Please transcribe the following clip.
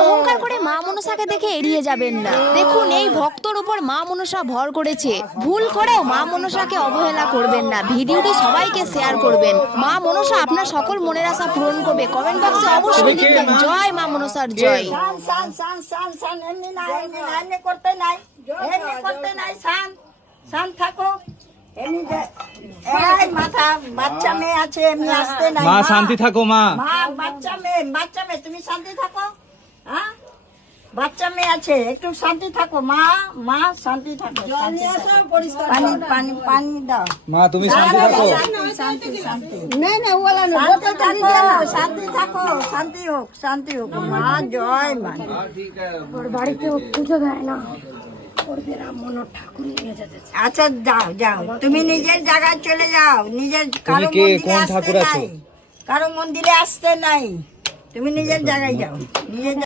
অহংকার করে মা মনসাকে দেখে এড়িয়ে যাবেন না। দেখুন, এই ভক্তর উপর মা মনসা ভর করেছে। ভুল করেও মা মনসাকে অবহেলা করবেন না। ভিডিওটি সবাইকে শেয়ার করবেন। মা মনসা আপনার সকল মনের আশা পূরণ করবে। কমেন্ট বক্সে অবশ্যই লিখবেন জয় মা মনসার জয়। এমনি করতে নাই, শান থাকো। মাথা বাচ্চা মেয়ে আছে, এমনি আসতে নাই। মা শান্তি থাকো মা। বাচ্চা মেয়ে তুমি শান্তি থাকো। হ্যাঁ, বাচ্চা মেয়ে আছে, একটু শান্তি থাকো। মা শান্তি থাকো। পানি দাও মা তুমি শান্তি থাকো। শান্তি হোক মা। জয় মা। বাড়িতে পুজো দেয় না, ঠাকুর নিয়ে যেতে। আচ্ছা যাও, তুমি নিজের জায়গায় চলে যাও। নিজের কারো মন্দিরে আসতে নাই, তুমি নিজের জায়গায় যাও। নিজের